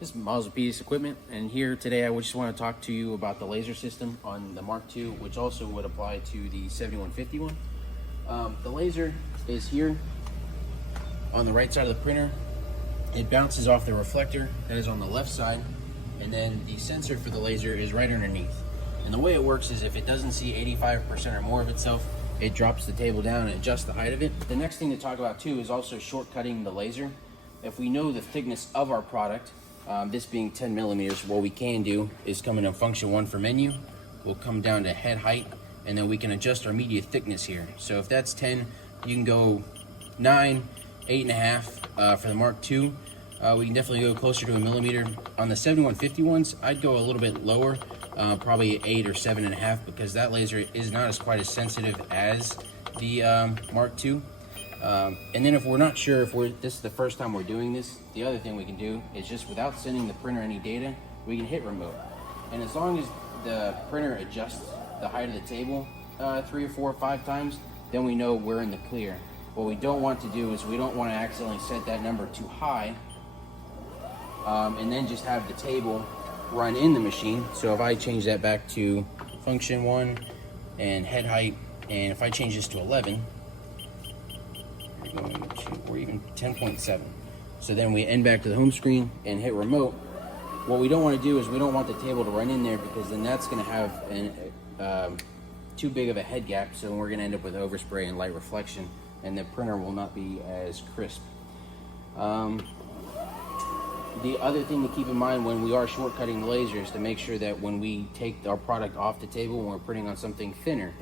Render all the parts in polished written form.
This is Miles of PS Equipment, and here today I just want to talk to you about the laser system on the Mark II, which also would apply to the 7151. The laser is here on the right side of the printer. It bounces off the reflector that is on the left side, and then the sensor for the laser is right underneath. And the way it works is if it doesn't see 85% or more of itself, it drops the table down and adjusts the height of it. The next thing to talk about too is also shortcutting the laser. If we know the thickness of our product, this being 10 millimeters, what we can do is come in on function 1 for menu. We'll come down to head height, and then we can adjust our media thickness here. So if that's 10, you can go 9, 8.5 for the Mark II. We can definitely go closer to a millimeter. On the 7150 ones, I'd go a little bit lower, probably 8 or 7.5, because that laser is not quite as sensitive as the Mark II. And then if we're not sure if this is the first time we're doing this, the other thing we can do is just without sending the printer any data, we can hit remote. And as long as the printer adjusts the height of the table 3 or 4 or 5 times, then we know we're in the clear. What we don't want to do is we don't want to accidentally set that number too high and then just have the table run in the machine. So if I change that back to function 1 and head height, and if I change this to 11, going to, or even 10.7. So then we end back to the home screen and hit remote. What we don't want to do is we don't want the table to run in there, because then that's going to have too big of a head gap, so we're going to end up with overspray and light reflection, and the printer will not be as crisp. The other thing to keep in mind when we are shortcutting the laser is to make sure that when we take our product off the table, when we're printing on something thinner,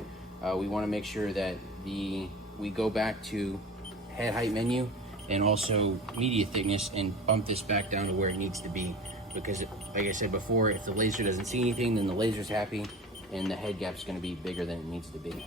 we want to make sure that we go back to head height menu and also media thickness and bump this back down to where it needs to be, because like I said before, if the laser doesn't see anything, then the laser's happy and the head gap's going to be bigger than it needs to be.